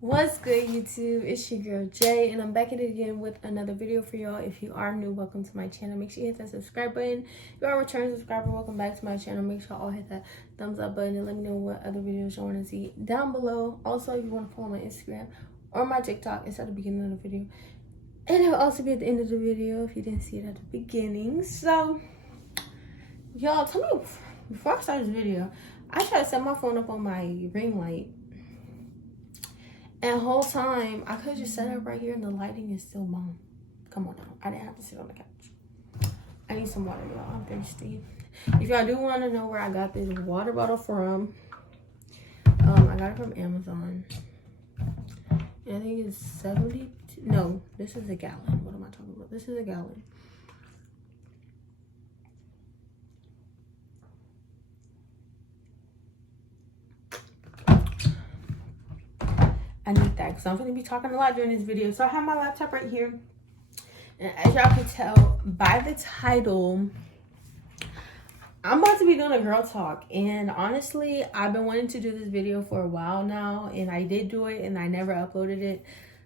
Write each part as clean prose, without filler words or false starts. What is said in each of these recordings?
What's good, YouTube? It's your girl Jay, and I'm back at it again with another video for y'all. If you are new, welcome to my channel. Make sure you hit that subscribe button. If you are a return subscriber, welcome back to my channel. Make sure all hit that thumbs up button and let me know what other videos you want to see down below. Also, if you want to follow my Instagram or my TikTok, it's at the beginning of the video, and it will also be at the end of the video if you didn't see it at the beginning. So, y'all, tell me before I start this video, I tried to set my phone up on my ring light. And the whole time, I could just set it up right here and the lighting is still bomb. Come on now. I didn't have to sit on the couch. I need some water, y'all. I'm thirsty. If y'all do want to know where I got this water bottle from, I got it from Amazon. And I think it's 70. No, this is a gallon. What am I talking about? This is a gallon. I need that because I'm going to be talking a lot during this video. So I have my laptop right here. And as y'all can tell by the title, I'm about to be doing a girl talk. And honestly, I've been wanting to do this video for a while now. And I did do it and I never uploaded it.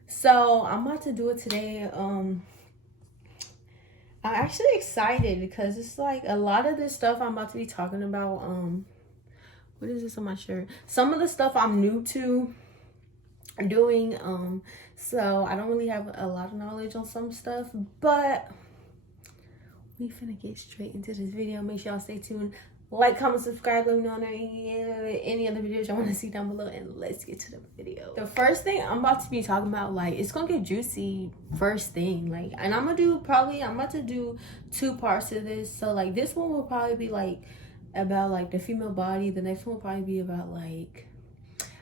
So I'm about to do it today. I'm actually excited because it's like a lot of this stuff I'm about to be talking about. What is this on my shirt? Some of the stuff I'm new to doing, so I don't really have a lot of knowledge on some stuff, but we finna get straight into this video. Make sure y'all stay tuned, like, comment, subscribe, let me know any other videos y'all want to see down below, and let's get to the video. The first thing I'm about to be talking about, like, it's gonna get juicy first thing, like, and I'm about to do 2 parts to this. So like this one will probably be like about like the female body, the next one will probably be about like,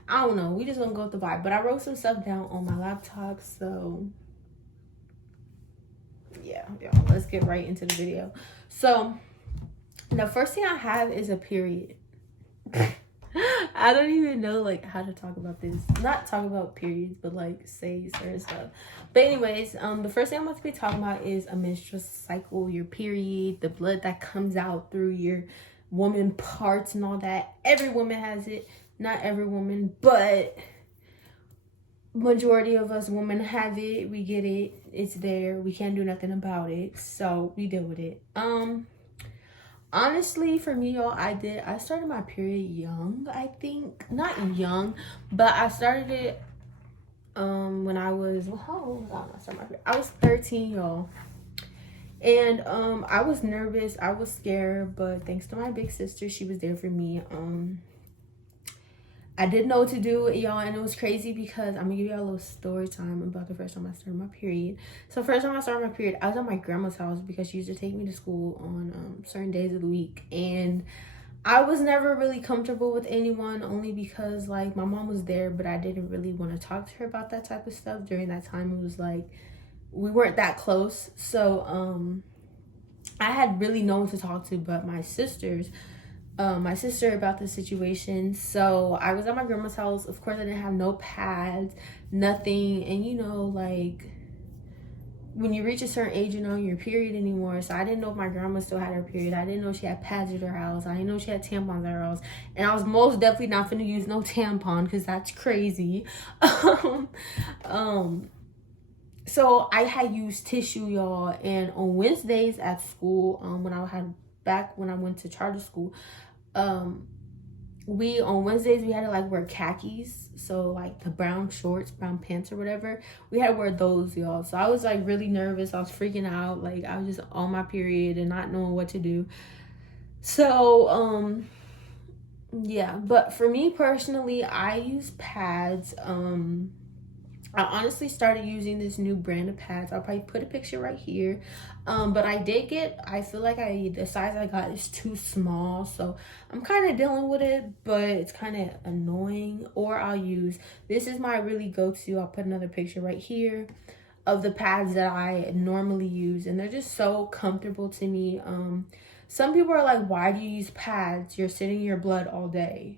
I don't know, we just gonna go with the vibe. But I wrote some stuff down on my laptop, so yeah, let's get right into the video. So the first thing I have is a period. I don't even know like how to talk about this. Not talk about periods, but like say certain stuff. But anyways, the first thing I'm about to be talking about is a menstrual cycle, your period, the blood that comes out through your woman parts and all that. Every woman has it. Not every woman, but majority of us women have it. We get it. It's there. We can't do nothing about it. So we deal with it. Honestly, for me, y'all, I started my period young, I think. Not young, but I started it when I was, well, how old was I when I started my period? I was 13, y'all. And I was nervous. I was scared, but thanks to my big sister, she was there for me. I didn't know what to do, y'all, and it was crazy because I'm gonna give y'all a little story time about the first time I started my period. So first time I started my period, I was at my grandma's house because she used to take me to school on certain days of the week, and I was never really comfortable with anyone, only because like my mom was there, but I didn't really want to talk to her about that type of stuff. During that time, it was like we weren't that close, so I had really no one to talk to but my sisters. My sister about the situation. So I was at my grandma's house. Of course, I didn't have no pads, nothing. And you know, like when you reach a certain age, you know your period anymore. So I didn't know if my grandma still had her period. I didn't know she had pads at her house. I didn't know she had tampons at her house. And I was most definitely not gonna use no tampon because that's crazy. So I had used tissue, y'all. And on Wednesdays at school, when I went to charter school, on Wednesdays we had to like wear khakis, so like the brown shorts, brown pants or whatever, we had to wear those, y'all. So I was like really nervous. I was freaking out, like I was just on my period and not knowing what to do. So yeah, but for me personally, I use pads. I honestly started using this new brand of pads. I'll probably put a picture right here. But I feel like the size I got is too small. So I'm kind of dealing with it, but it's kind of annoying. Or this is my really go-to. I'll put another picture right here of the pads that I normally use. And they're just so comfortable to me. Some people are like, why do you use pads? You're sitting in your blood all day.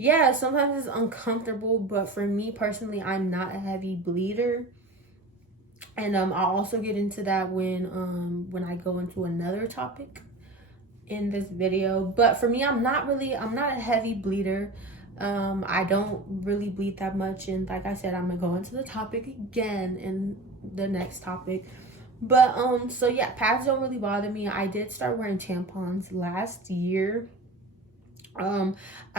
Yeah, sometimes it's uncomfortable, but for me personally, I'm not a heavy bleeder. And I'll also get into that when I go into another topic in this video. But for me, I'm not a heavy bleeder. I don't really bleed that much, and like I said, I'm gonna go into the topic again in the next topic. But so yeah, pads don't really bother me. I did start wearing tampons last year. I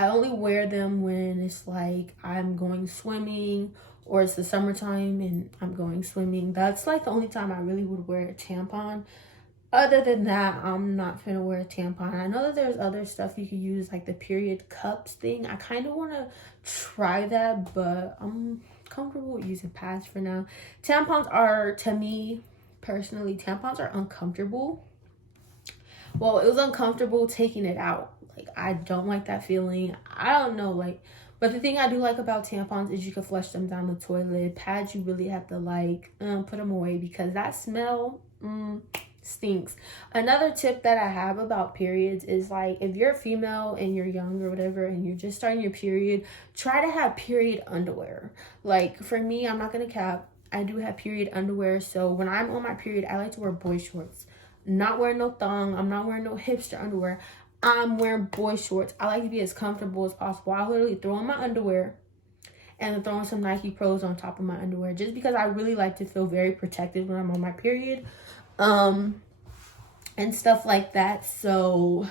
only wear them when it's like I'm going swimming or it's the summertime and I'm going swimming. That's like the only time I really would wear a tampon. Other than that, I'm not gonna wear a tampon. I know that there's other stuff you could use, like the period cups thing. I kind of want to try that, but I'm comfortable with using pads for now. Tampons are, to me personally, tampons are uncomfortable. Well, it was uncomfortable taking it out. Like, I don't like that feeling. I don't know, like, but the thing I do like about tampons is you can flush them down the toilet. Pads, you really have to like put them away because that smell stinks. Another tip that I have about periods is, like, if you're a female and you're young or whatever and you're just starting your period, try to have period underwear. Like, for me, I'm not gonna cap, I do have period underwear. So when I'm on my period, I like to wear boy shorts. Not wearing no thong. I'm not wearing no hipster underwear. I'm wearing boy shorts. I like to be as comfortable as possible. I literally throw on my underwear and then throw on some Nike Pros on top of my underwear, just because I really like to feel very protected when I'm on my period, and stuff like that. So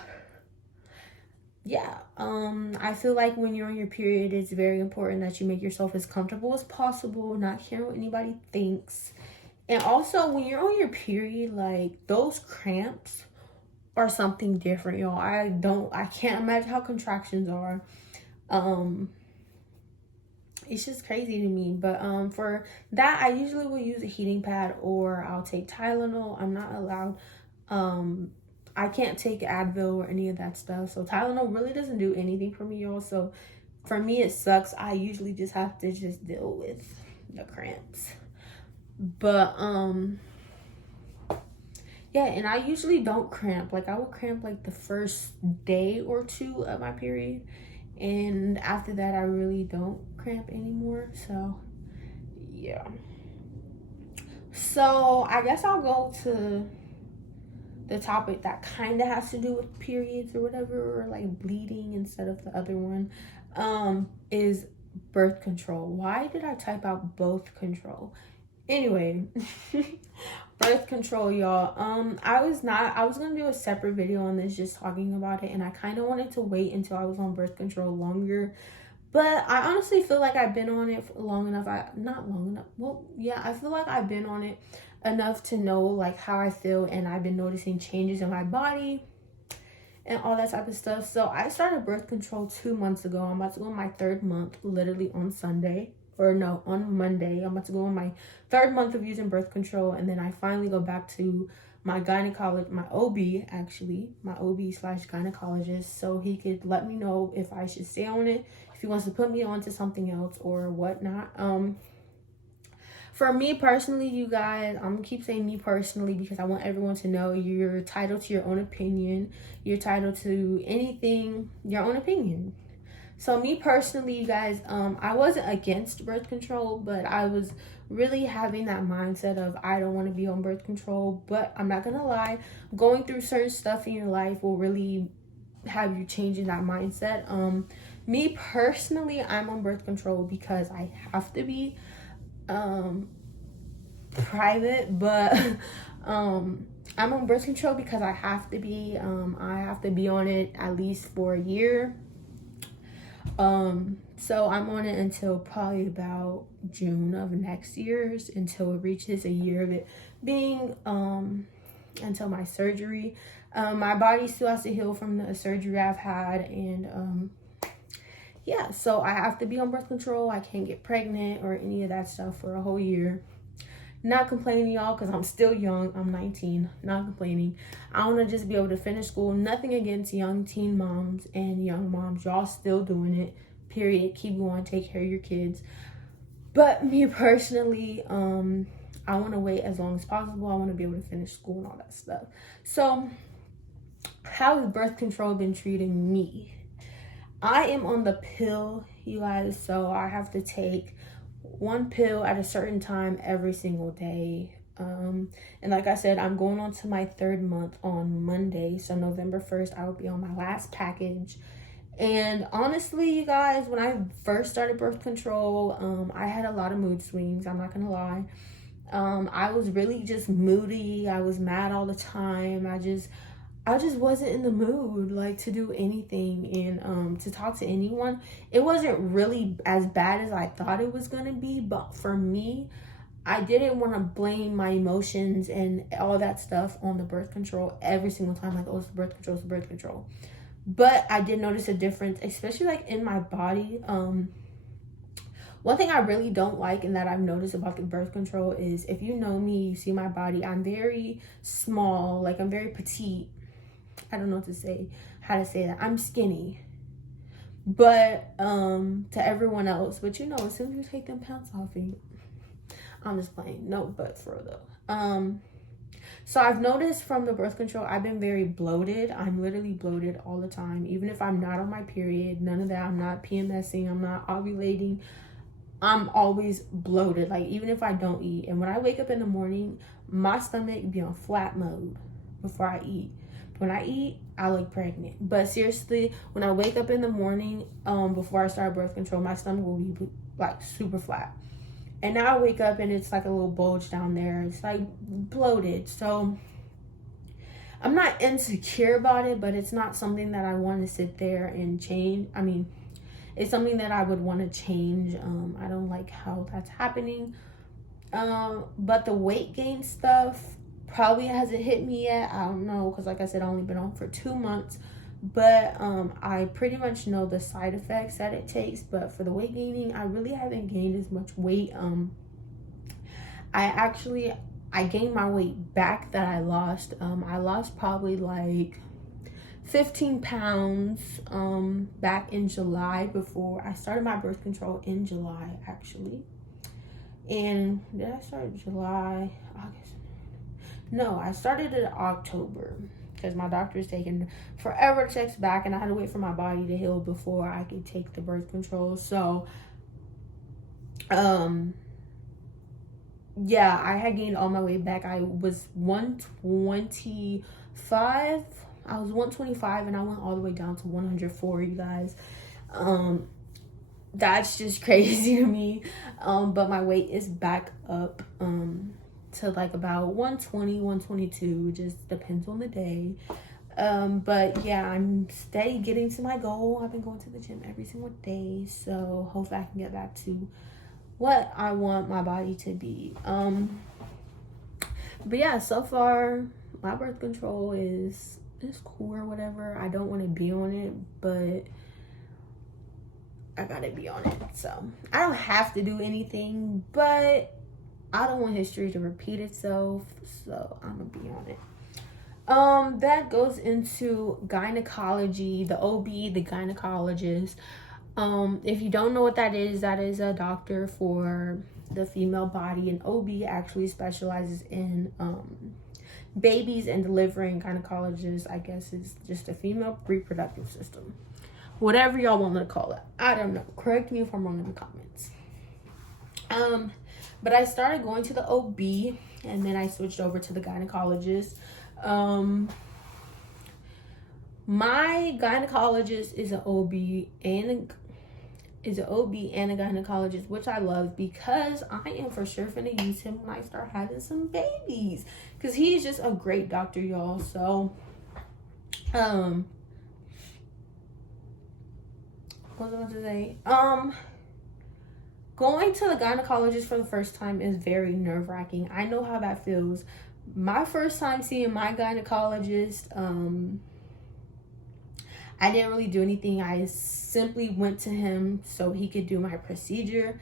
yeah, I feel like when you're on your period, it's very important that you make yourself as comfortable as possible, not caring what anybody thinks. And also, when you're on your period, like, those cramps are something different, y'all. I can't imagine how contractions are. It's just crazy to me. But for that, I usually will use a heating pad or I'll take Tylenol. I'm not allowed, I can't take Advil or any of that stuff. So Tylenol really doesn't do anything for me, y'all. So for me, it sucks. I usually just have to just deal with the cramps. But yeah, and I usually don't cramp. Like, I will cramp like the first day or two of my period, and after that I really don't cramp anymore. So yeah, so I guess I'll go to the topic that kind of has to do with periods or whatever, or like bleeding instead of the other one, is birth control. Why did I type out both control? Anyway, birth control, y'all. I was gonna do a separate video on this, just talking about it, and I kind of wanted to wait until I was on birth control longer, but I honestly feel like I've been on it for long enough. Not long enough. Well, yeah, I feel like I've been on it enough to know like how I feel, and I've been noticing changes in my body and all that type of stuff. So I started birth control 2 months ago. I'm about to go on my 3rd month, literally on Sunday. Or no, on Monday. I'm about to go on my 3rd month of using birth control, and then I finally go back to my gynecologist, my OB actually, my OB/gynecologist, so he could let me know if I should stay on it, if he wants to put me on to something else or whatnot. For me personally, you guys, I'm gonna keep saying me personally because I want everyone to know you're entitled to your own opinion. You're entitled to anything, your own opinion. So me personally, you guys, I wasn't against birth control, but I was really having that mindset of I don't want to be on birth control. But I'm not gonna lie, going through certain stuff in your life will really have you changing that mindset. Me personally, I'm on birth control because I have to be private, but I'm on birth control because I have to be. I have to be on it at least for a year. So I'm on it until probably about June of next year, until it reaches a year of it being, until my surgery. My body still has to heal from the surgery I've had, and yeah, so I have to be on birth control. I can't get pregnant or any of that stuff for a whole year. Not complaining, y'all, because I'm still young. I'm 19. Not complaining. I want to just be able to finish school. Nothing against young teen moms and young moms. Y'all still doing it. Period. Keep going. Take care of your kids. But me personally, I want to wait as long as possible. I want to be able to finish school and all that stuff. So, how has birth control been treating me? I am on the pill, you guys. So, I have to take 1 pill at a certain time every single day. And like I said, I'm going on to my 3rd month on Monday. So November 1st, I will be on my last package. And honestly, you guys, when I first started birth control, I had a lot of mood swings. I'm not gonna lie. I was really just moody. I was mad all the time. I just wasn't in the mood like to do anything and to talk to anyone. It wasn't really as bad as I thought it was gonna be, but for me, I didn't want to blame my emotions and all that stuff on the birth control every single time. Like, oh, it's the birth control, it's the birth control. But I did notice a difference, especially like in my body. One thing I really don't like and that I've noticed about the birth control is, if you know me, you see my body, I'm very small, like I'm very petite. I don't know what to say, how to say that. I'm skinny. But to everyone else, but you know, as soon as you take them pounds off of you, I'm just playing. No, but for real though. So I've noticed from the birth control, I've been very bloated. I'm literally bloated all the time. Even if I'm not on my period, none of that. I'm not PMSing. I'm not ovulating. I'm always bloated. Like, even if I don't eat. And when I wake up in the morning, my stomach be on flat mode before I eat. When I eat, I look pregnant. But seriously, when I wake up in the morning, before I start birth control, my stomach will be like super flat. And now I wake up and it's like a little bulge down there. It's like bloated. So I'm not insecure about it, but it's not something that I want to sit there and change. I mean, it's something that I would want to change. I don't like how that's happening. But the weight gain stuff probably hasn't hit me yet. I don't know, because like I said, I've only been on for 2 months. But I pretty much know the side effects that it takes. But for the weight gaining, I really haven't gained as much weight. I gained my weight back that I lost. I lost probably like 15 pounds back in July, before I started my birth control in July, actually. And did I start July, August? No, I started in October, because my doctor's taking forever to text back, and I had to wait for my body to heal before I could take the birth control. So, yeah, I had gained all my weight back. I was 125. I was 125, and I went all the way down to 104, you guys. That's just crazy to me. But my weight is back up to like about 120, 122, just depends on the day. But yeah, I'm steady getting to my goal. I've been going to the gym every single day, so hopefully I can get back to what I want my body to be. But yeah, so far my birth control is cool or whatever. I don't want to be on it, but I gotta be on it. So I don't have to do anything, but I don't want history to repeat itself, so I'm gonna be on it. That goes into gynecology, the OB, the gynecologist. If you don't know what that is a doctor for the female body, and OB actually specializes in babies and delivering. Gynecologist, I guess, is just a female reproductive system. Whatever y'all want to call it. I don't know. Correct me if I'm wrong in the comments. But I started going to the OB, and then I switched over to the gynecologist. My gynecologist is an OB and a gynecologist, which I love, because I am for sure finna use him when I start having some babies, because he's just a great doctor, y'all. So what was I going to say? Going to the gynecologist for the first time is very nerve-wracking. I know how that feels. My first time seeing my gynecologist, I didn't really do anything. I simply went to him so he could do my procedure.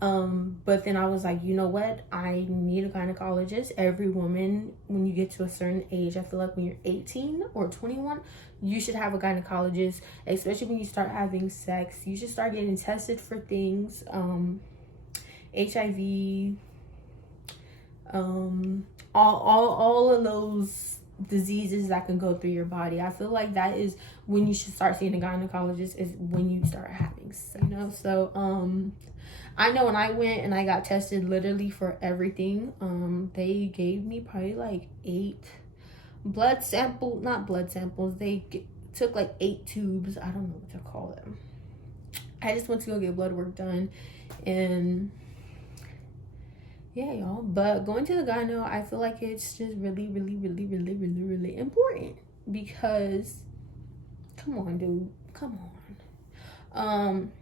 But then I was like, you know what? I need a gynecologist. Every woman, when you get to a certain age, I feel like when you're 18 or 21, you should have a gynecologist, especially when you start having sex. You should start getting tested for things, HIV, all of those diseases that can go through your body. I feel like that is when you should start seeing a gynecologist, is when you start having sex, you know? So, I know when I went and I got tested literally for everything, they gave me probably like 8 blood samples, not blood samples. took like 8 tubes. I don't know what to call them. I just went to go get blood work done, and yeah, y'all. But going to the gyno, I feel like it's just really, really, really, really, really, really important, because come on, dude, come on.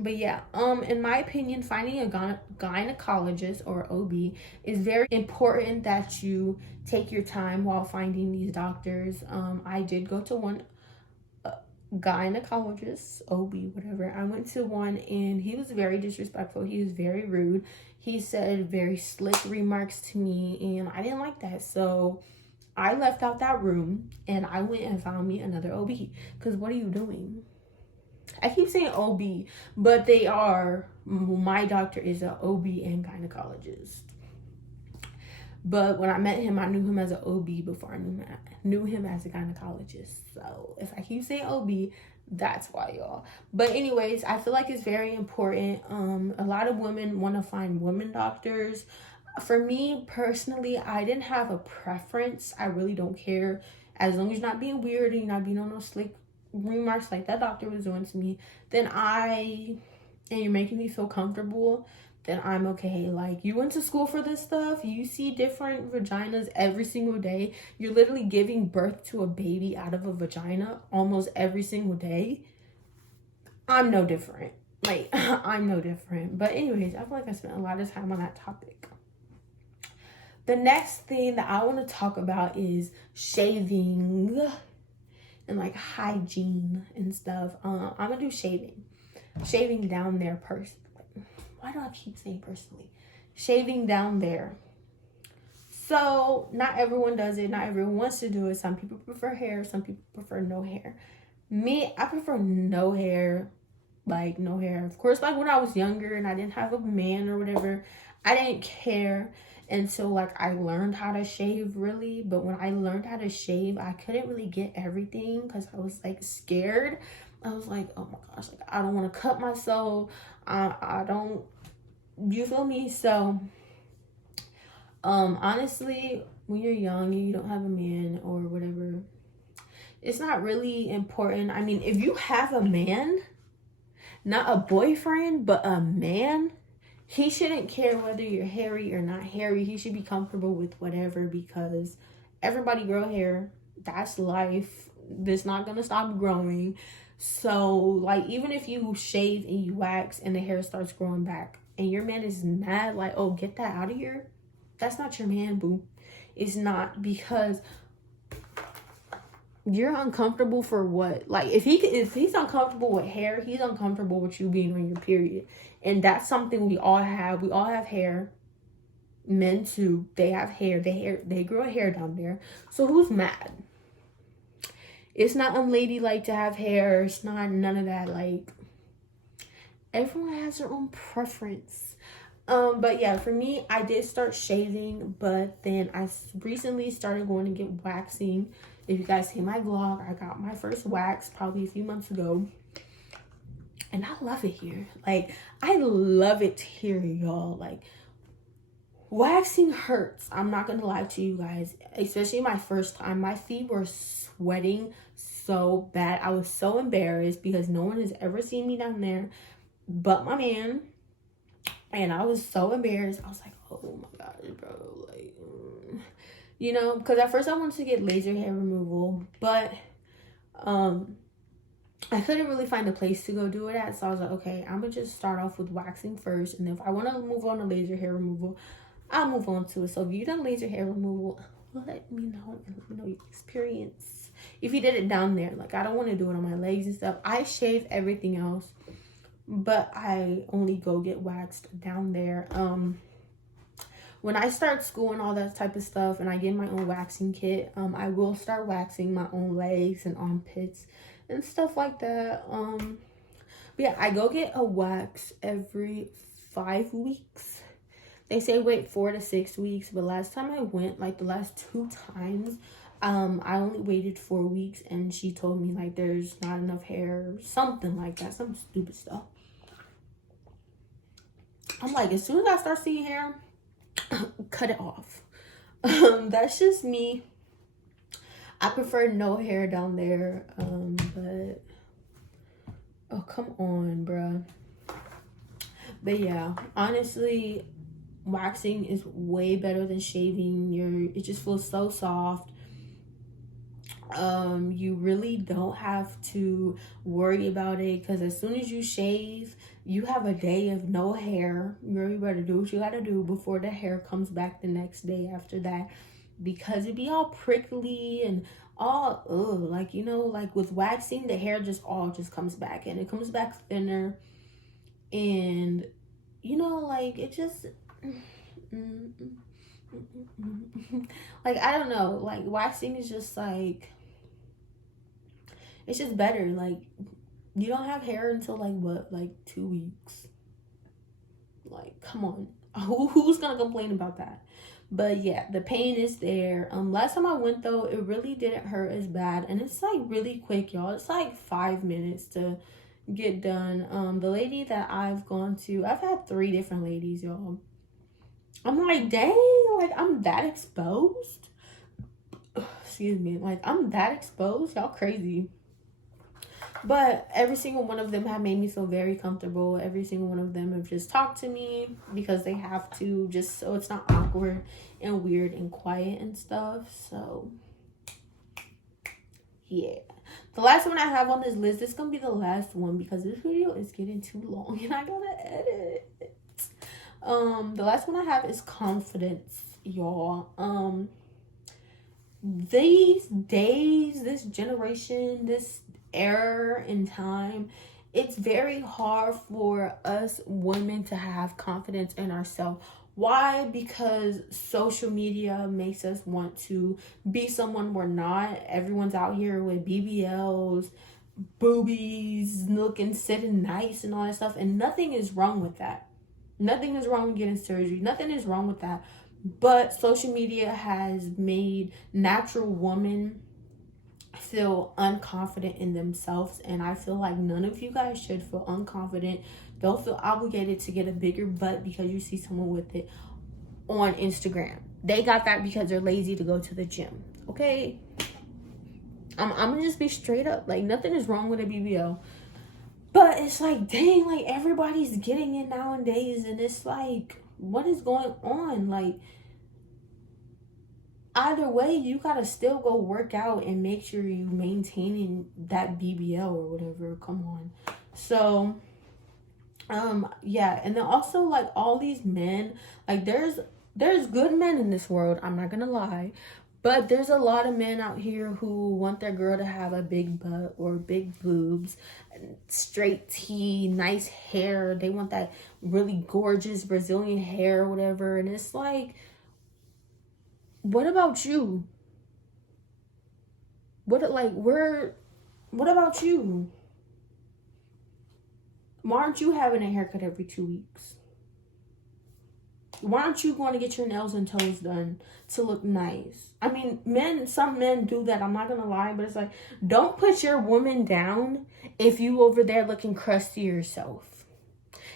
But yeah, in my opinion, finding a gynecologist or OB is very important, that you take your time while finding these doctors. I did go to one gynecologist, OB, whatever. I went to one, and he was very disrespectful. He was very rude. He said very slick remarks to me, and I didn't like that. So I left out that room, and I went and found me another OB. Because what are you doing? I keep saying OB, but they are, my doctor is an OB and gynecologist. But when I met him, I knew him as an OB before I knew him as a gynecologist. So if I keep saying OB, that's why, y'all. But anyways, I feel like it's very important. A lot of women want to find women doctors. For me personally, I didn't have a preference. I really don't care. As long as you're not being weird and you're not being on those slick remarks like that doctor was doing to me, and you're making me feel comfortable, then I'm okay. Like, you went to school for this stuff. You see different vaginas every single day. You're literally giving birth to a baby out of a vagina almost every single day. I'm no different. Like, I'm no different. But anyways, I feel like I spent a lot of time on that topic. The next thing that I want to talk about is shaving and like hygiene and stuff. I'm gonna do shaving down there personally. Why do I keep saying personally? Shaving down there. So not everyone does it. Not everyone wants to do it. Some people prefer hair. Some people prefer no hair. Me, I prefer no hair. Like, no hair. Of course, like when I was younger and I didn't have a man or whatever, I didn't care. And so like I learned how to shave, really. But when I learned how to shave, I couldn't really get everything because I was like scared. I was like, oh my gosh, like I don't want to cut myself. I don't, you feel me? So honestly, when you're young and you don't have a man or whatever, it's not really important. I mean, if you have a man, not a boyfriend, but a man, he shouldn't care whether you're hairy or not hairy. He should be comfortable with whatever, because everybody grow hair. That's life. It's not gonna stop growing. So like, even if you shave and you wax and the hair starts growing back and your man is mad, like, oh, get that out of here, that's not your man, boo. It's not, because you're uncomfortable for what? Like, if he's uncomfortable with hair, he's uncomfortable with you being on your period. And that's something we all have. We all have hair. Men too. They have hair. They grow hair down there. So who's mad? It's not unladylike to have hair. It's not none of that. Like, everyone has their own preference. But yeah, for me, I did start shaving, but then I recently started going to get waxing. If you guys see my vlog, I got my first wax probably a few months ago. And I love it here. Like, I love it here, y'all. Like, waxing hurts. I'm not gonna lie to you guys. Especially my first time. My feet were sweating so bad. I was so embarrassed because no one has ever seen me down there but my man. And I was so embarrassed. I was like, oh my gosh, bro. Like, you know, because at first I wanted to get laser hair removal, but I couldn't really find a place to go do it at. So I was like, okay, I'm gonna just start off with waxing first, and if I want to move on to laser hair removal, I'll move on to it. So if you done laser hair removal, let me know your experience. If you did it down there, like, I don't want to do it on my legs and stuff. I shave everything else, but I only go get waxed down there. When I start school and all that type of stuff, and I get my own waxing kit, I will start waxing my own legs and armpits and stuff like that. But yeah, I go get a wax every 5 weeks. They say wait 4 to 6 weeks, but last time I went, like the last 2 times, I only waited 4 weeks, and she told me like there's not enough hair, something like that, some stupid stuff. I'm like, as soon as I start seeing hair, cut it off. That's just me. I prefer no hair down there. But oh, come on, bruh. But yeah, honestly, waxing is way better than shaving. It just feels so soft. You really don't have to worry about it, because as soon as you shave, you have a day of no hair. You really better do what you gotta do before the hair comes back the next day after that, because it be all prickly and all like, you know, like with waxing, the hair just comes back, and it comes back thinner, and you know, like it just like, I don't know, like waxing is just like, it's just better. Like, you don't have hair until like what, like 2 weeks. Like, come on. Who's gonna complain about that? But yeah, the pain is there. Last time I went though, it really didn't hurt as bad, and it's like really quick, y'all. It's like 5 minutes to get done. The lady that I've gone to, I've had 3 different ladies, y'all. I'm like, dang, like I'm that exposed. Excuse me, like I'm that exposed. Y'all crazy. But every single one of them have made me feel very comfortable. Every single one of them have just talked to me because they have to, just so it's not awkward and weird and quiet and stuff. So yeah, the last one I have on this list, this is gonna be the last one because this video is getting too long and I gotta edit. The last one I have is confidence, y'all. These days, this generation, this era in time, it's very hard for us women to have confidence in ourselves. Why? Because social media makes us want to be someone we're not. Everyone's out here with BBLs, boobies, looking, sitting nice and all that stuff, and nothing is wrong with that. Nothing is wrong with getting surgery. Nothing is wrong with that. But social media has made natural women feel unconfident in themselves, and I feel like none of you guys should feel unconfident. Don't feel obligated to get a bigger butt because you see someone with it on Instagram. They got that because they're lazy to go to the gym. Okay, I'm gonna just be straight up. Like, nothing is wrong with a BBL, but it's like, dang, like everybody's getting it nowadays, and it's like, what is going on? Like, either way, you gotta still go work out and make sure you maintaining that BBL or whatever. Come on. So yeah, and then also, like, all these men, like there's good men in this world, I'm not gonna lie, but there's a lot of men out here who want their girl to have a big butt or big boobs, straight tee, nice hair. They want that really gorgeous Brazilian hair or whatever, and it's like, what about you? What about you? Why aren't you having a haircut every 2 weeks? Why aren't you going to get your nails and toes done to look nice? I mean, some men do that, I'm not gonna lie, but it's like, don't put your woman down if you over there looking crusty yourself.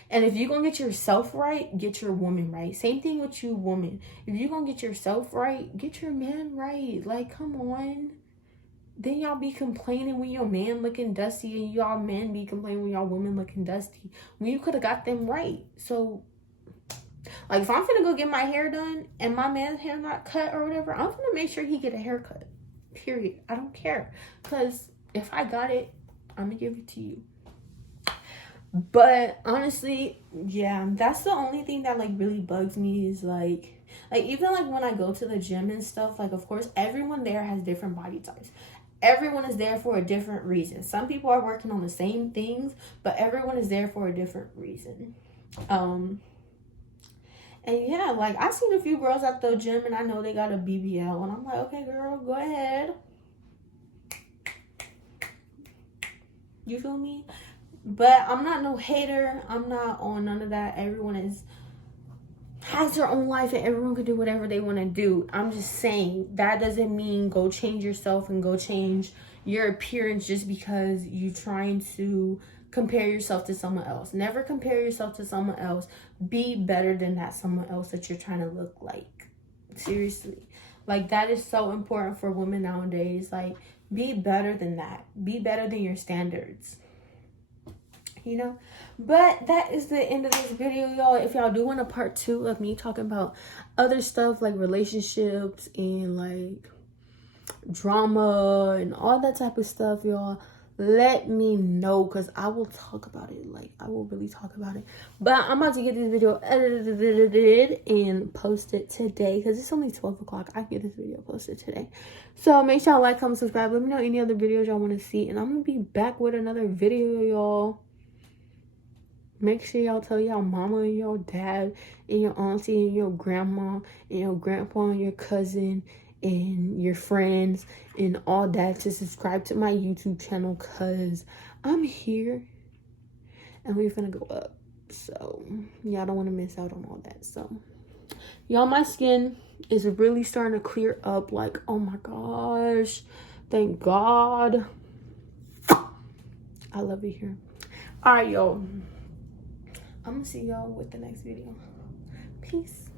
And if you're gonna get yourself right, get your woman right. Same thing with you, woman. If you're gonna get yourself right, get your man right. Like, come on. Then y'all be complaining when your man looking dusty, and y'all men be complaining when y'all women looking dusty, when you could have got them right. So, like, if I'm finna go get my hair done and my man's hair not cut or whatever, I'm gonna make sure he get a haircut. Period. I don't care. Because if I got it, I'm gonna give it to you. But honestly, yeah, that's the only thing that, like, really bugs me is like even like when I go to the gym and stuff, like, of course everyone there has different body types. Everyone is there for a different reason. Some people are working on the same things, but everyone is there for a different reason. And yeah, like, I seen a few girls at the gym and I know they got a BBL, and I'm like, okay, girl, go ahead. You feel me? But I'm not no hater. I'm not on none of that. Everyone has their own life and everyone can do whatever they want to do. I'm just saying that doesn't mean go change yourself and go change your appearance just because you're trying to compare yourself to someone else. Never compare yourself to someone else. Be better than that someone else that you're trying to look like. Seriously. Like, that is so important for women nowadays. Like, be better than that. Be better than your standards. You know? But that is the end of this video, y'all. If y'all do want a part 2 of me talking about other stuff like relationships and like drama and all that type of stuff, y'all, let me know, because I will talk about it. Like, I will really talk about it. But I'm about to get this video edited and posted today, because it's only 12 o'clock. I can get this video posted today. So make sure y'all like, comment, subscribe. Let me know any other videos y'all want to see, and I'm gonna be back with another video, y'all. Make sure y'all tell y'all mama and your dad and your auntie and your grandma and your grandpa and your cousin and your friends and all that to subscribe to my YouTube channel, because I'm here and we're gonna go up. So y'all don't want to miss out on all that. So y'all, my skin is really starting to clear up. Like, oh my gosh, thank God. I love it here. All right, y'all, I'm gonna see y'all with the next video. Peace.